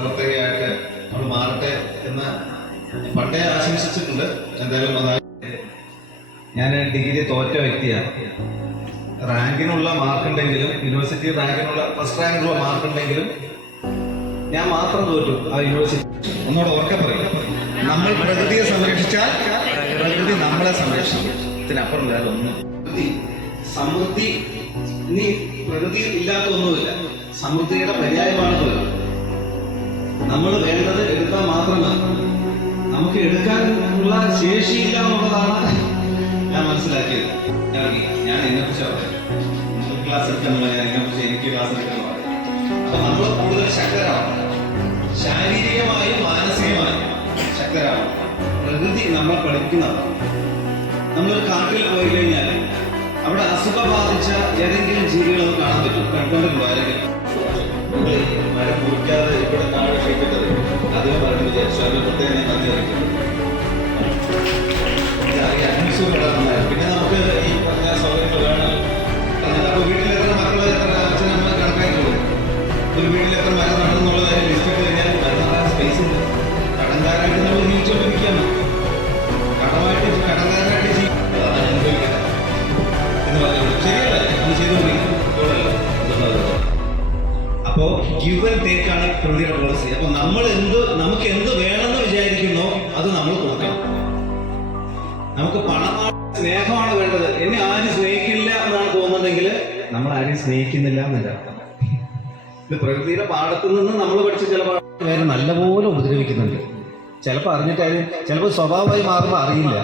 പ്രവർത്തകയായിട്ട് നമ്മൾ മാറട്ടെ എന്ന് പണ്ടേ ആശംസിച്ചിട്ടുണ്ട്. എന്തായാലും അതായത് ഞാൻ ഡിഗ്രി തോറ്റ വ്യക്തിയാണ്. റാങ്കിനുള്ള മാർക്കുണ്ടെങ്കിലും, യൂണിവേഴ്സിറ്റി റാങ്കിനുള്ള ഫസ്റ്റ് റാങ്കിനുള്ള മാർക്കുണ്ടെങ്കിലും ഞാൻ മാത്രം തോറ്റു ആ യൂണിവേഴ്സിറ്റി. ഒന്നുകൂടെ ഓർക്കെ പറയും, നമ്മൾ പ്രകൃതിയെ സംരക്ഷിച്ചാൽ പ്രകൃതി നമ്മളെ സംരക്ഷിക്കും. ഇതിനപ്പുറം വേറെ ഒന്നും. സമൃദ്ധി ഇനി പ്രകൃതിയിൽ ഇല്ലാത്ത ഒന്നുമില്ല. സമൃദ്ധിയുടെ പര്യായമാണ്. നമ്മൾ വേണ്ടത് എടുത്താൽ മാത്രമേ നമുക്ക് എടുക്കാനുള്ള ശേഷിയില്ല എന്നുള്ളതാണ് ഞാൻ മനസ്സിലാക്കിയത്. ഞാൻ ഇതിനെക്കുറിച്ച് ക്ലാസ് എടുക്കുന്ന ഞാൻ ഇതിനെക്കുറിച്ച് എനിക്ക് ക്ലാസ് എടുക്കുന്ന പറയും. അപ്പൊ നമ്മൾ കൂടുതൽ ശക്തരാണ്, ശാരീരികമായും മാനസികമായും ശക്തരാണ്. പ്രകൃതി നമ്മൾ പഠിക്കുന്നതാണ്. നമ്മളൊരു കാട്ടിൽ പോയി കഴിഞ്ഞാൽ അവിടെ അസുഖം ബാധിച്ച ഏതെങ്കിലും ജീവികളൊന്നും കാണാൻ പറ്റും. കണ്ടുകൊണ്ടിരുന്നു ആരെങ്കിലും മരം മുറിക്കാതെ ഇവിടെ നാട് ക്ഷയിക്കേണ്ടത് അതിനെ പറഞ്ഞു വിചാരിച്ചു. അതിന് പ്രത്യേകം ഞാൻ നന്ദി അറിയിക്കുന്നു. പിന്നെ നമുക്ക് ഈ പറഞ്ഞ സൗകര്യങ്ങൾ വേണം. അപ്പോൾ വീട്ടിൽ എത്ര മക്കൾ, എത്ര അച്ഛനമ്മ കണക്കാക്കിയുള്ളൂ. ഒരു വീട്ടിൽ എത്ര മരം നടന്നുള്ള കാര്യം ലിസ്റ്റ് ഇട്ട് കഴിഞ്ഞാൽ മരം നടാൻ സ്പേസ് ഉണ്ട്. കടങ്കാരായിട്ട് നമ്മൾ ജീവിച്ചുകൊണ്ടിരിക്കുകയാണ്. കടങ്കാരനായിട്ട് ജീവിക്കാൻ അനുഭവിക്കണം എന്ന് പറയുന്നത് ശരിയല്ലേ? നമ്മൾ ചെയ്തുകൊണ്ടിരിക്കുന്നത്. അപ്പോ ഗിവ് ആൻഡ് ടേക്ക് ആണ് പ്രകൃതിയുടെ പോളിസി. അപ്പൊ നമുക്ക് എന്ത് വേണമെന്ന് വിചാരിക്കുന്നോ അത് നമ്മൾ കൊടുക്കണം. നമുക്ക് പണമാണ്, സ്നേഹമാണ് വേണ്ടത്. എന്നെ ആരും സ്നേഹിക്കില്ല എന്നാണ് തോന്നുന്നുണ്ടെങ്കിൽ നമ്മൾ ആരെയും സ്നേഹിക്കുന്നില്ല എന്നല്ല. ഇത് പ്രകൃതിയുടെ പാടത്തു നിന്ന് നമ്മൾ പഠിച്ച ചില പേര് നല്ലപോലെ ഉപദ്രവിക്കുന്നുണ്ട്. ചിലപ്പോൾ അറിഞ്ഞിട്ടായാലും ചിലപ്പോൾ സ്വഭാവമായി മാറുമ്പോൾ അറിയില്ല.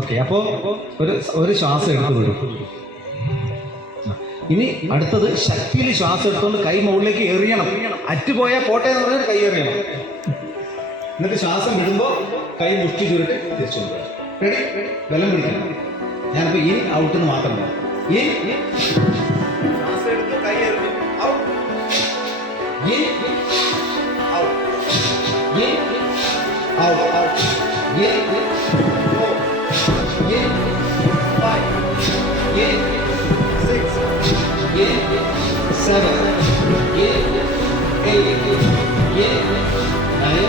ഓക്കെ, അപ്പോ ഒരു ശ്വാസം എടുത്തു വിടും. ഇനി അടുത്തത് ശക്തിയിൽ ശ്വാസം എടുത്തുകൊണ്ട് കൈ മുകളിലേക്ക് എറിയണം. അറ്റുപോയാൽ പോട്ടെ എന്ന് പറഞ്ഞാൽ കൈ എറിയണം. എന്നിട്ട് ശ്വാസം വിടുമ്പോൾ കൈ മുഷ്ടി ചുരുട്ടി തിരിച്ചു കൊണ്ടുവരാം. റെഡി? ബലം പിടിക്കണം. ഞാനിപ്പോൾ ഈ ഔട്ടെന്ന് മാത്രം പറയാം. ഈ ശ്വാസം എടുത്ത് കൈ എറിഞ്ഞു ഔട്ട്, ഈ ഔട്ട്, ഈ ഔട്ട്, ഔട്ട്, ഈ 4, ഈ 5, ഈ 6, ഈ 7, ഈ 8, ഈ 9.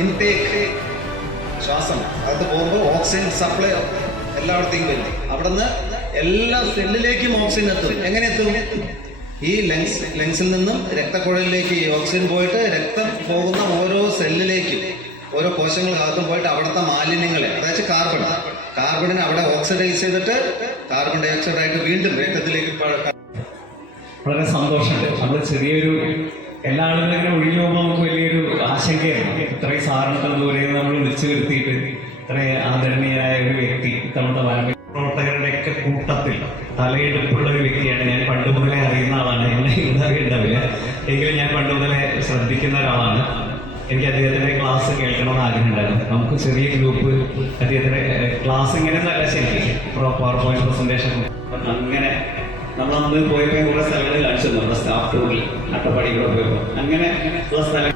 ഇൻടേക്ക് ശ്വാസം അത് പോകുമ്പോൾ ഓക്സിജൻ സപ്ലൈ എല്ലായിടത്തേക്കും വരും. അവിടെ നിന്ന് എല്ലാ സെല്ലിലേക്കും ഓക്സിജൻ എത്തും. എങ്ങനെ എത്തും? ഈ ലങ്സിൽ നിന്നും രക്തക്കുഴലിലേക്ക് ഈ ഓക്സിജൻ പോയിട്ട് രക്തം പോകുന്ന ഓരോ സെല്ലിലേക്കും ഓരോ കോശങ്ങൾക്കകത്തും പോയിട്ട് അവിടുത്തെ മാലിന്യങ്ങളെ, അതായത് കാർബണിനെ അവിടെ ഓക്സിഡൈസ് ചെയ്തിട്ട് കാർബൺ ഡൈ ഓക്സൈഡ് ആയിട്ട് വീണ്ടും രക്തത്തിലേക്ക്. വളരെ സന്തോഷമുണ്ട്. നമ്മൾ ചെറിയൊരു എല്ലാ ആളുകളും ഒഴിഞ്ഞു പോകുമ്പോൾ നമുക്ക് വലിയൊരു ആശങ്കയാണ്. ഇത്രയും സാധാരണ ദൂരെയും നമ്മൾ വിളിച്ചു വരുത്തിയിട്ട് ഇത്രയും ആദരണീയനായ ഒരു വ്യക്തി നമ്മുടെ പ്രവർത്തകരുടെയൊക്കെ കൂട്ടത്തിൽ തലയെടുപ്പുള്ള ഒരു വ്യക്തിയാണ്. ഞാൻ പണ്ട് മുതലേ അറിയുന്ന ആളാണ്. എന്നെ അറിയണ്ടാവില്ല എങ്കിലും ഞാൻ പണ്ട് മുതലേ ശ്രദ്ധിക്കുന്ന ഒരാളാണ്. എനിക്ക് അദ്ദേഹത്തിൻ്റെ ക്ലാസ് കേൾക്കണമെന്ന് ആഗ്രഹമുണ്ടായിരുന്നു. നമുക്ക് ചെറിയ ഗ്രൂപ്പ് അദ്ദേഹത്തിൻ്റെ ക്ലാസ് ഇങ്ങനെയൊന്നല്ല ശരിക്കും പവർ പോയിന്റ് പ്രസന്റേഷൻ. അങ്ങനെ നമ്മളന്ന് പോയപ്പോൾ കുറേ സ്ഥലങ്ങൾ കാണിച്ചു. നമ്മുടെ സ്റ്റാഫ് ടൂറിൽ അട്ടപ്പാടി കൂടെ പോയപ്പോൾ അങ്ങനെ ഉള്ള സ്ഥലം